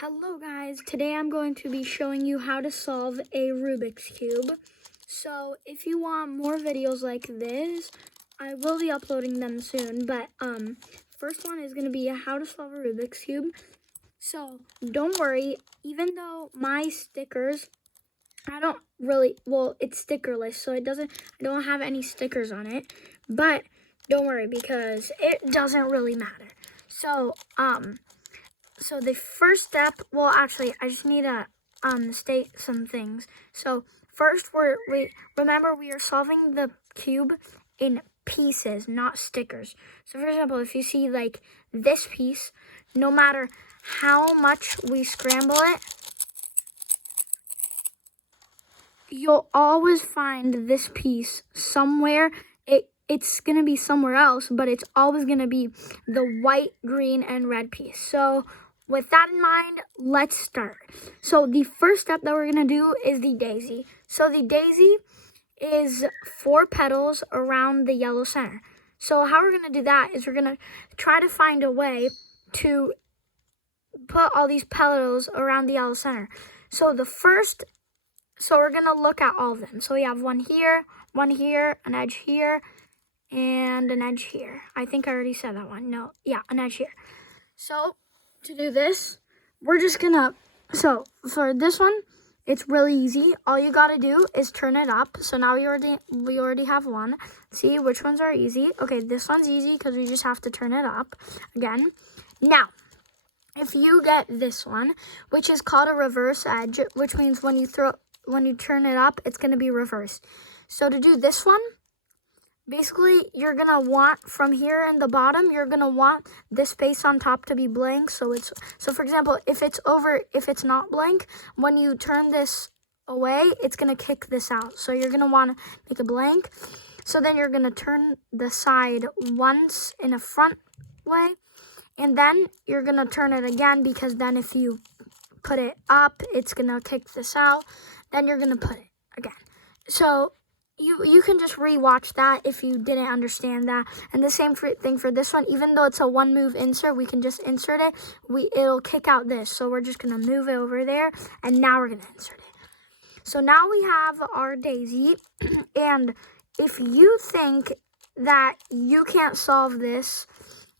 Hello guys, today I'm going to be showing you how to solve a Rubik's Cube. So if you want more videos like this, I will be uploading them soon, but first one is going to be how to solve a Rubik's Cube. So don't worry, even though my stickers, it's stickerless, so I don't have any stickers on it, but don't worry because it doesn't really matter. So the first step, I just need to state some things. So first, remember we are solving the cube in pieces, not stickers. So for example, if you see like this piece, no matter how much we scramble it, you'll always find this piece somewhere. It's going to be somewhere else, but it's always going to be the white, green, and red piece. So with that in mind, let's start. So the first step that we're going to do is the daisy. So the daisy is 4 petals around the yellow center. So how we're going to do that is we're going to try to find a way to put all these petals around the yellow center. So we're going to look at all of them. So we have one here, an edge here, and an edge here. I think I already said that one. No, yeah, an edge here. So to do this, we're just gonna, so for this one, it's really easy. All you gotta do is turn it up. So now we already have one. See which ones are easy. Okay, this one's easy because we just have to turn it up again. Now, if you get this one, which is called a reverse edge, which means when you turn it up, it's gonna be reversed. So to do this one, basically, you're going to want, from here in the bottom, you're going to want this space on top to be blank. So for example, if it's not blank, when you turn this away, it's going to kick this out. So you're going to want to make a blank. So then you're going to turn the side once in a front way. And then you're going to turn it again, because then if you put it up, it's going to kick this out. Then you're going to put it again. So you can just rewatch that if you didn't understand that. And the same thing for this one. Even though it's a one move insert, we can just insert it. It'll kick out this. So we're just going to move it over there. And now we're going to insert it. So now we have our daisy. And if you think that you can't solve this,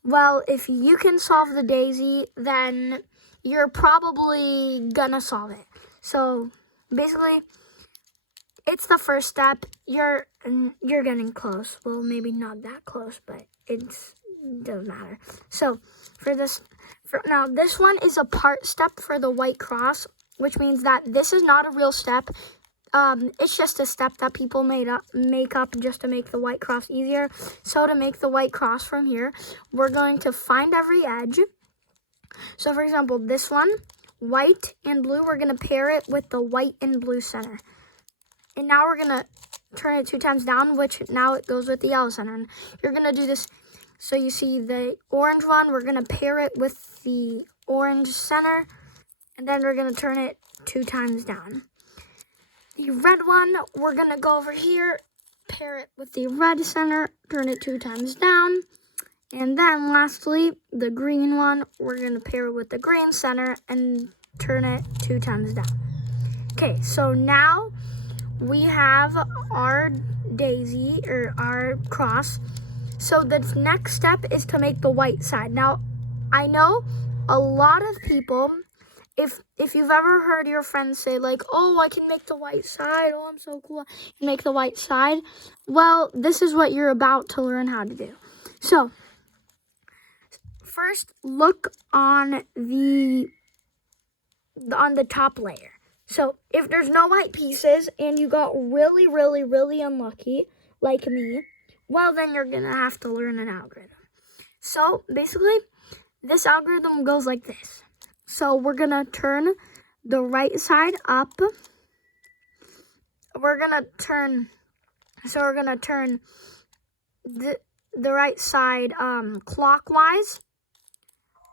well, if you can solve the daisy, then you're probably going to solve it. So basically, it's the first step. You're getting close. Well, maybe not that close, but it doesn't matter. So this one is a part step for the white cross, which means that this is not a real step. It's just a step that people make up just to make the white cross easier. So to make the white cross from here, we're going to find every edge. So for example, this one, white and blue, we're going to pair it with the white and blue center. And now we're going to turn it 2 times down, which now it goes with the yellow center. And you're going to do this. So you see the orange one, we're going to pair it with the orange center. And then we're going to turn it 2 times down. The red one, we're going to go over here, pair it with the red center, turn it 2 times down. And then lastly, the green one, we're going to pair it with the green center and turn it 2 times down. Okay, so now we have our daisy, or our cross. So the next step is to make the white side. Now, I know a lot of people, if you've ever heard your friends say like, oh, I can make the white side, oh, I'm so cool, I can make the white side. Well, this is what you're about to learn how to do. So first, look on the top layer. So if there's no white pieces and you got really, really, really unlucky, like me, well, then you're going to have to learn an algorithm. So basically, this algorithm goes like this. So we're going to turn the right side up. We're going to turn the right side clockwise.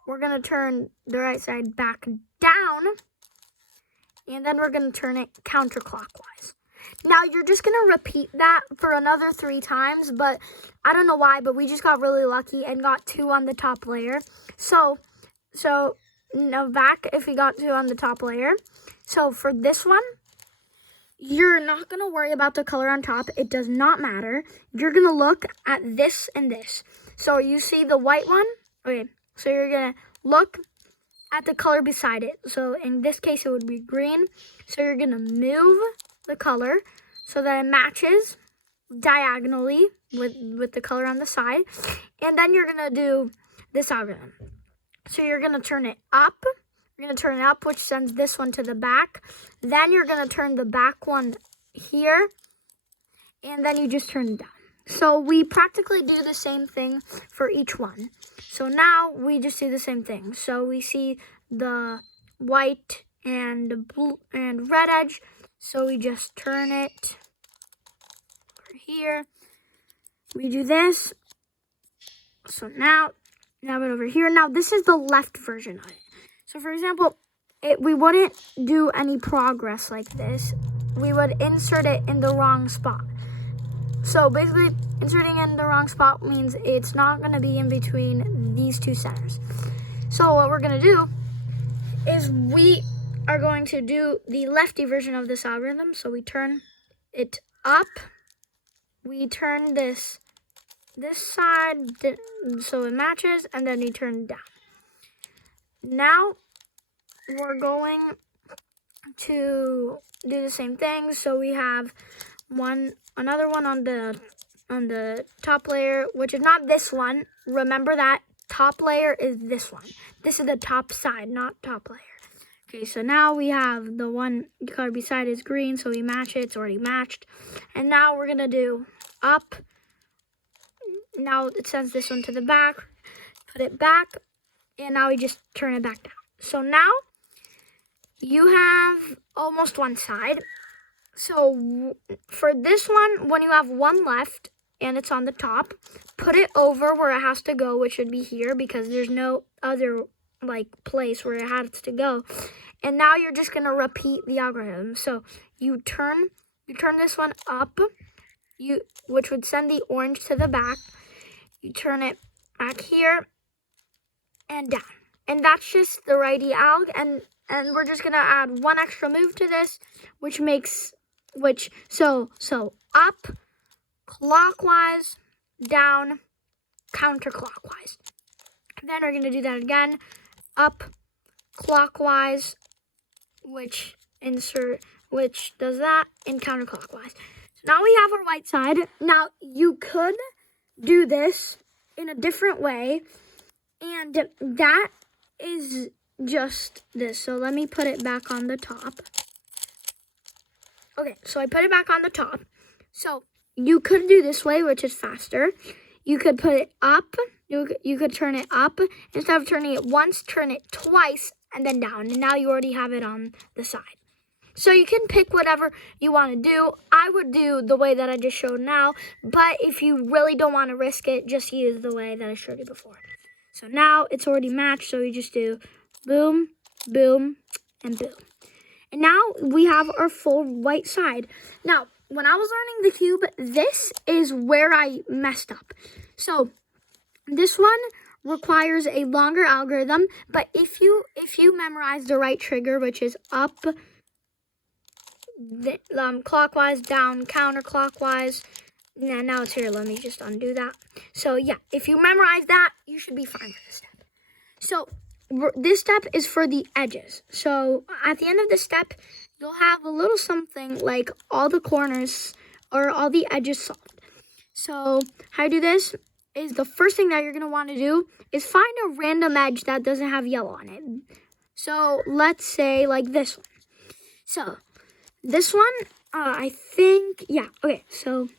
We're going to turn the right side back down. And then we're going to turn it counterclockwise. Now, you're just going to repeat that for another 3 times, but I don't know why, but we just got really lucky and got 2 on the top layer. So Now back if we got to on the top layer. So for this one, you're not going to worry about the color on top. It does not matter. You're going to look at this and this. So you see the white one? Okay, so you're going to look at the color beside it. So in this case, it would be green. So you're going to move the color so that it matches diagonally with the color on the side. And then you're going to do this algorithm. So you're going to turn it up. You're going to turn it up, which sends this one to the back. Then you're going to turn the back one here. And then you just turn it down. So we practically do the same thing for each one. So now we just do the same thing. So we see the white and blue and red edge. So we just turn it over here. We do this. So now it over here. Now this is the left version of it. So for example, we wouldn't do any progress like this. We would insert it in the wrong spot. So basically, inserting in the wrong spot means it's not going to be in between these two centers. So what we're going to do is we are going to do the lefty version of this algorithm. So we turn it up. We turn this side so it matches, and then we turn it down. Now we're going to do the same thing. So we have another one on the top layer, which is not this one. Remember that top layer is this one. This is the top side, not top layer. Okay, so now we have the one color beside is green, so we match it. It's already matched. And now we're gonna do up. Now it sends this one to the back. Put it back, and now we just turn it back down. So now you have almost one side. So for this one, when you have one left and it's on the top, put it over where it has to go, which should be here because there's no other place where it has to go. And now you're just gonna repeat the algorithm. So you turn this one up, which would send the orange to the back. You turn it back here and down. And that's just the righty alg, and we're just gonna add one extra move to this, so up, clockwise, down, counterclockwise. Then we're gonna do that again, up, clockwise, which does that, and counterclockwise. So now we have our white side. Now you could do this in a different way, and that is just this. So let me put it back on the top. Okay, so I put it back on the top. So you could do this way, which is faster. You could put it up. You could turn it up. Instead of turning it once, turn it twice and then down. And now you already have it on the side. So you can pick whatever you want to do. I would do the way that I just showed now. But if you really don't want to risk it, just use the way that I showed you before. So now it's already matched. So we just do boom, boom, and boom. And now we have our full white side. Now, when I was learning the cube, this is where I messed up. So this one requires a longer algorithm, but if you memorize the right trigger, which is up, clockwise, down, counterclockwise. Now it's here. Let me just undo that. So yeah, if you memorize that, you should be fine for this step. So this step is for the edges. So at the end of this step, you'll have a little something like all the corners or all the edges solved. So how you do this is the first thing that you're going to want to do is find a random edge that doesn't have yellow on it. So let's say like this one. So this one, I think, yeah, okay. So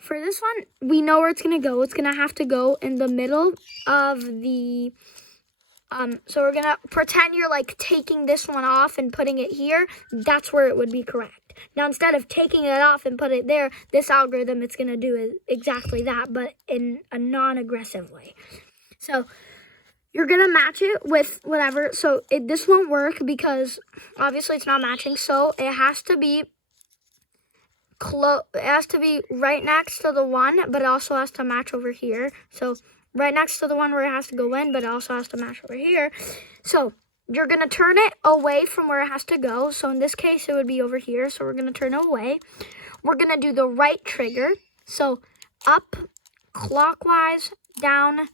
for this one, we know where it's going to go. It's going to have to go in the middle of the... So we're going to pretend you're like taking this one off and putting it here. That's where it would be correct. Now, instead of taking it off and put it there, this algorithm, it's going to do exactly that, but in a non-aggressive way. So you're going to match it with whatever. So this won't work because obviously it's not matching. So it has to be it has to be right next to the one, but it also has to match over here. So right next to the one where it has to go in, but it also has to match over here. So you're going to turn it away from where it has to go. So in this case, it would be over here. So we're going to turn it away. We're going to do the right trigger. So up, clockwise, down,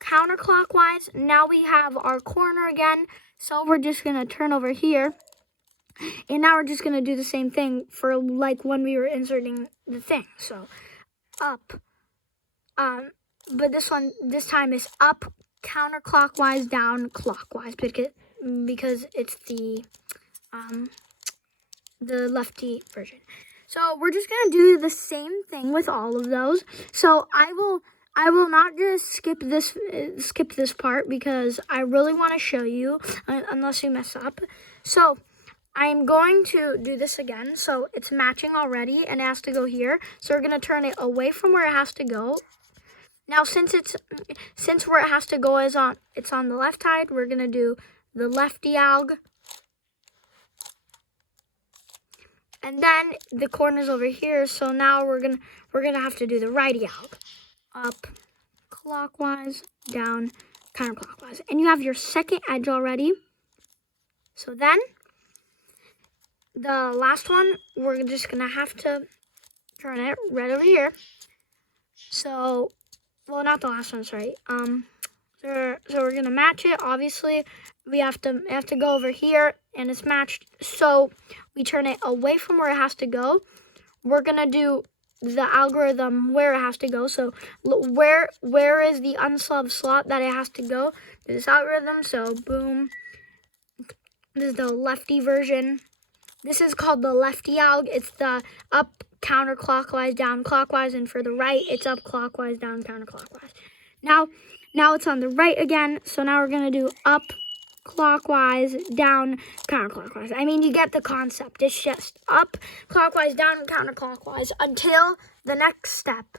counterclockwise. Now we have our corner again. So we're just going to turn over here. And now we're just going to do the same thing for like when we were inserting the thing. So up, but this time is up, counterclockwise, down, clockwise, because it's the lefty version. So we're just gonna do the same thing with all of those. So I will not just skip this part because I really want to show you unless you mess up. So I'm going to do this again. So it's matching already and it has to go here. So we're gonna turn it away from where it has to go. Now since where it has to go it's on the left side, we're gonna do the lefty alg. And then the corner's over here, so now we're gonna have to do the righty alg. Up, clockwise, down, counterclockwise. And you have your second edge already. So then the last one, we're just gonna have to turn it right over here. So, well, not the last one, sorry. So we're gonna match it. Obviously, we have to go over here, and it's matched. So we turn it away from where it has to go. We're gonna do the algorithm where it has to go. So where is the unsubbed slot that it has to go? Do this algorithm. So boom. This is the lefty version. This is called the lefty alg. It's the up counterclockwise, down clockwise, and for the right, it's up clockwise, down counterclockwise. Now it's on the right again. So now we're gonna do up clockwise, down counterclockwise. I mean, you get the concept. It's just up clockwise, down counterclockwise until the next step.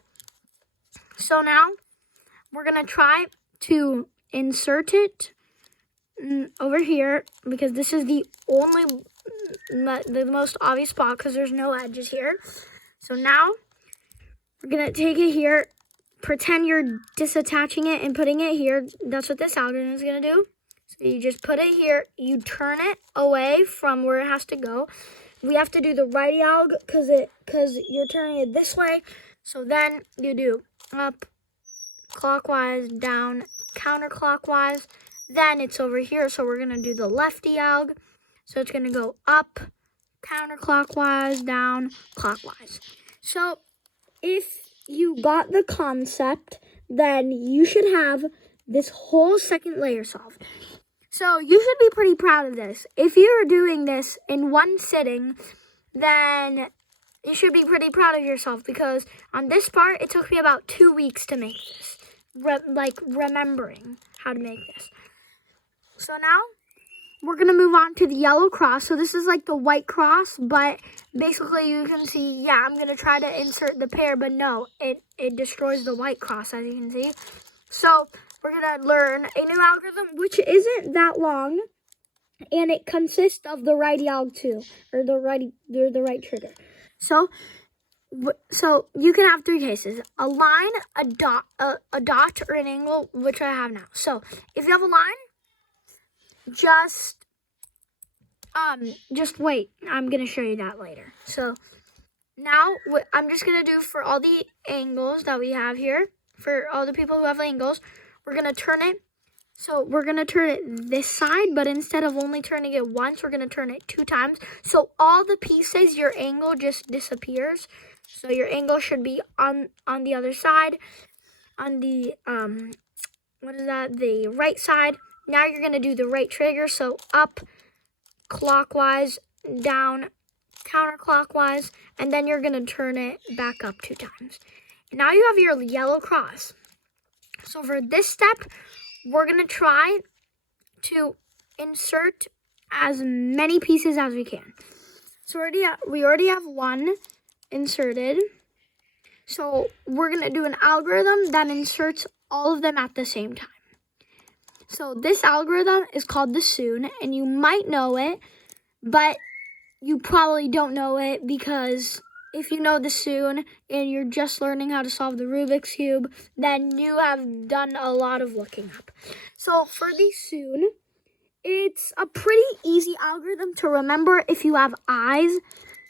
So now we're gonna try to insert it over here because this is the most obvious spot because there's no edges here. So now we're gonna take it here, pretend you're disattaching it and putting it here. That's what this algorithm is gonna do. So you just put it here, you turn it away from where it has to go. We have to do the righty alg because you're turning it this way. So then you do up, clockwise, down, counterclockwise. Then it's over here, so we're gonna do the lefty alg. So it's gonna go up, counterclockwise, down, clockwise. So if you got the concept, then you should have this whole second layer solved. So you should be pretty proud of this. If you're doing this in one sitting, then you should be pretty proud of yourself because on this part, it took me about 2 weeks to make this, remembering how to make this. So now we're going to move on to the yellow cross. So this is like the white cross, but basically you can see, yeah, I'm going to try to insert the pair, but no, it destroys the white cross, as you can see. So we're going to learn a new algorithm, which isn't that long, and it consists of the righty alg too, or the right trigger. So you can have 3 cases: a line, a dot, or an angle, which I have now. So if you have a line, just wait. I'm going to show you that later. So now what I'm just going to do for all the angles that we have here, for all the people who have angles, we're going to turn it. So we're going to turn it this side, but instead of only turning it once, we're going to turn it 2 times. So all the pieces, your angle just disappears. So your angle should be on the other side, on the, the right side. Now you're going to do the right trigger. So up, clockwise, down, counterclockwise, and then you're going to turn it back up 2 times. And now you have your yellow cross. So for this step, we're going to try to insert as many pieces as we can. So we already have 1 inserted. So we're going to do an algorithm that inserts all of them at the same time. So this algorithm is called the soon, and you might know it, but you probably don't know it because if you know the Soon and you're just learning how to solve the Rubik's Cube, then you have done a lot of looking up. So for the Soon, it's a pretty easy algorithm to remember if you have eyes.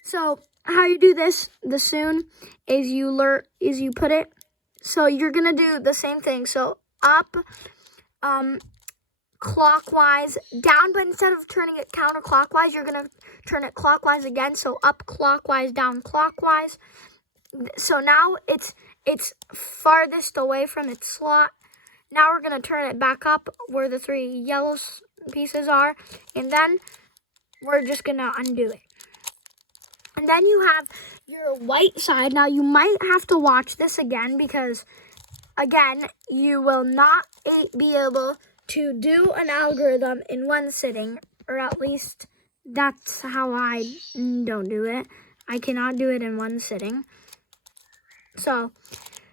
So how you do this, the Soon, is you put it. So you're gonna do the same thing. So up, clockwise, down, but instead of turning it counterclockwise, you're gonna turn it clockwise again. So up clockwise, down clockwise. So now it's farthest away from its slot. Now we're gonna turn it back up where the 3 yellow pieces are, and then we're just gonna undo it. And then you have your white side. Now you might have to watch this again because, again, you will not be able to do an algorithm in one sitting, or at least that's how I don't do it. I cannot do it in one sitting. So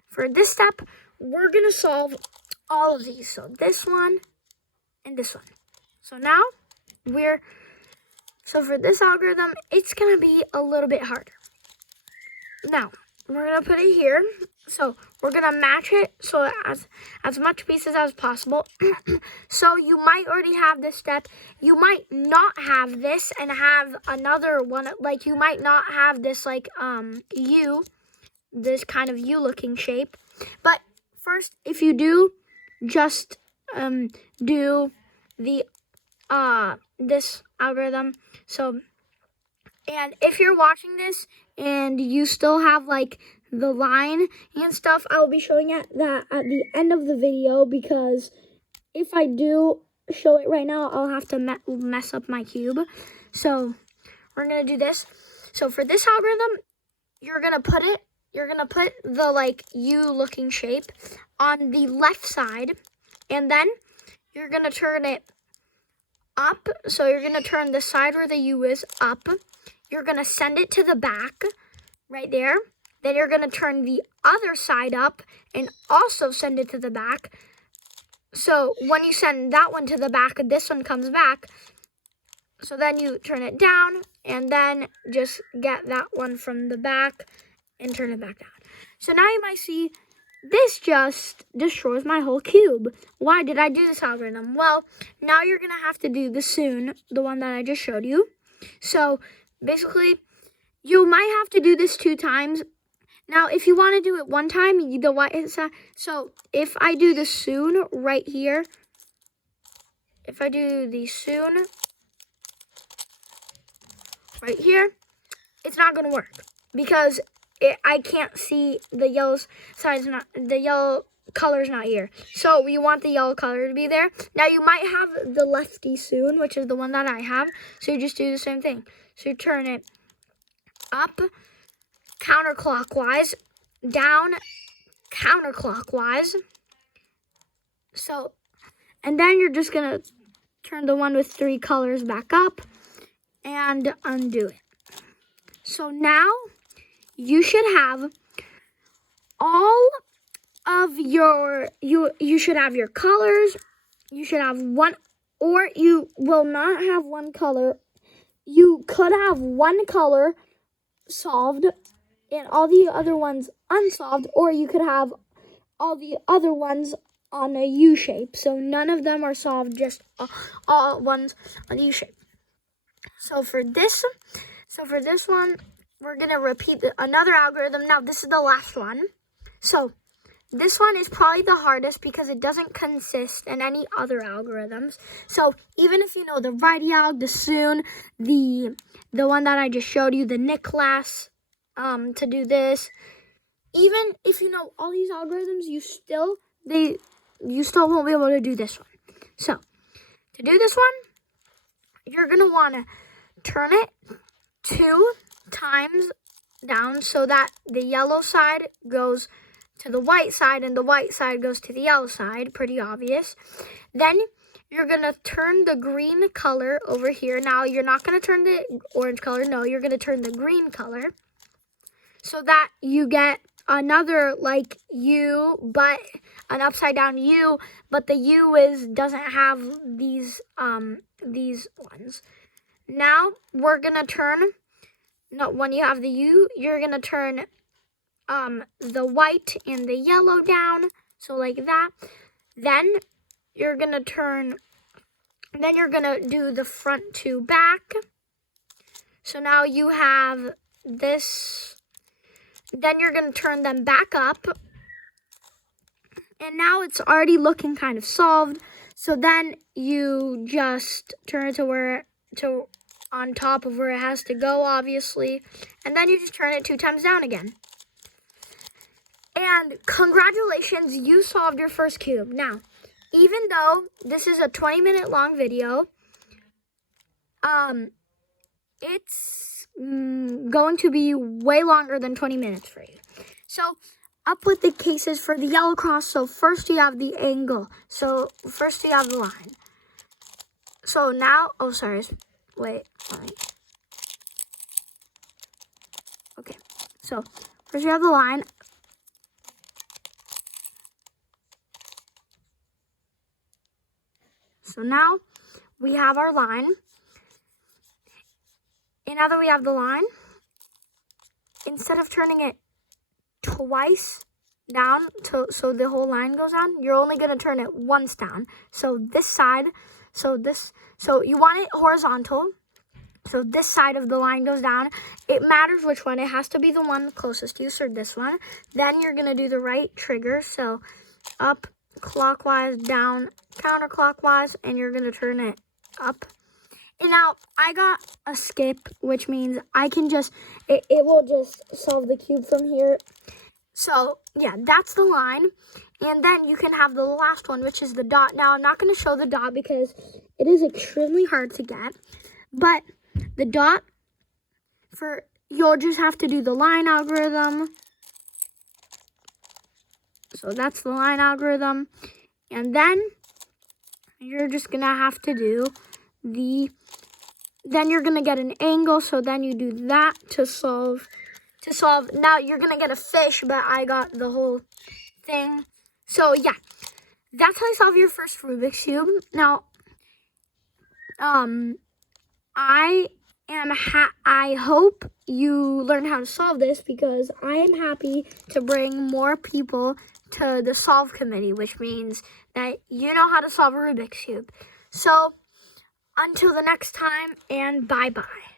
for this step, we're gonna solve all of these. So this one and this one. So now so for this algorithm, it's gonna be a little bit harder. Now, we're gonna put it here. So we're gonna match it so as much pieces as possible. So you might already have this step. You might not have this and have another one. Like you might not have this like this kind of U looking shape. But first, if you do, just do the this algorithm. So, and if you're watching this and you still have like the line and stuff, I will be showing that at the end of the video, because if I do show it right now, I'll have to mess up my cube. So we're gonna do this. So for this algorithm, you're gonna put the like U looking shape on the left side, and then you're gonna turn it up. So you're gonna turn the side where the U is up. You're gonna send it to the back right there. Then you're gonna turn the other side up and also send it to the back. So when you send that one to the back, this one comes back. So then you turn it down and then just get that one from the back and turn it back down. So now you might see this just destroys my whole cube. Why did I do this algorithm? Well, now you're gonna have to do the Soon, the one that I just showed you. So basically, you might have to do this 2 times. Now, if you want to do it one time, the white side. So if I do the Soon right here, if I do the Soon right here, it's not going to work because I can't see the yellow side's not, the yellow color's not here. So we want the yellow color to be there. Now you might have the lefty Soon, which is the one that I have. So you just do the same thing. So you turn it up counterclockwise, down counterclockwise. So, and then you're just gonna turn the one with 3 colors back up and undo it. So now you should have all of your, you should have your colors. You should have one, or you will not have one color. You could have one color solved and all the other ones unsolved, or you could have all the other ones on a U shape. So none of them are solved, just all ones on U shape. So for this one, we're gonna repeat another algorithm. Now this is the last one. So this one is probably the hardest because it doesn't consist in any other algorithms. So even if you know the righty alg, the Soon, the one that I just showed you, the Nicholas, to do this, even if you know all these algorithms, you still won't be able to do this one. So to do this one, you're gonna want to turn it 2 times down so that the yellow side goes to the white side and the white side goes to the yellow side. Pretty obvious. Then you're gonna turn the green color over here. Now you're not gonna turn the orange color. No, you're gonna turn the green color so that you get another like U, but an upside down U, but the U doesn't have these ones. Now we're gonna turn when you have the U, you're gonna turn the white and the yellow down, so like that. Then you're gonna do the front to back. So now you have this. Then you're gonna turn them back up. And now it's already looking kind of solved. So then you just turn it to on top of where it has to go, obviously. And then you just turn it 2 times down again. And congratulations, you solved your first cube. Now, even though this is a 20-minute long video, it's going to be way longer than 20 minutes for you. So, up with the cases for the yellow cross. So first you have the angle. So first you have the line. So now, oh sorry, wait. Okay, so first you have the line. So now we have our line. And now that we have the line, instead of turning it twice down so the whole line goes down, you're only going to turn it once down. So this side, so you want it horizontal. So this side of the line goes down. It matters which one. It has to be the one closest to you, so this one. Then you're going to do the right trigger. So up clockwise, down counterclockwise, and you're going to turn it up. And now I got a skip, which means I can just, it will just solve the cube from here. So yeah, that's the line. And then you can have the last one, which is the dot. Now I'm not going to show the dot because it is extremely hard to get. But the dot, you'll just have to do the line algorithm. So that's the line algorithm. And then you're just going to have to do then you're going to get an angle. So then you do that to solve. Now you're going to get a fish, but I got the whole thing. So yeah, that's how you solve your first Rubik's Cube. Now, I hope you learn how to solve this because I am happy to bring more people to the Solve Committee, which means that you know how to solve a Rubik's Cube. So, until the next time, and bye-bye.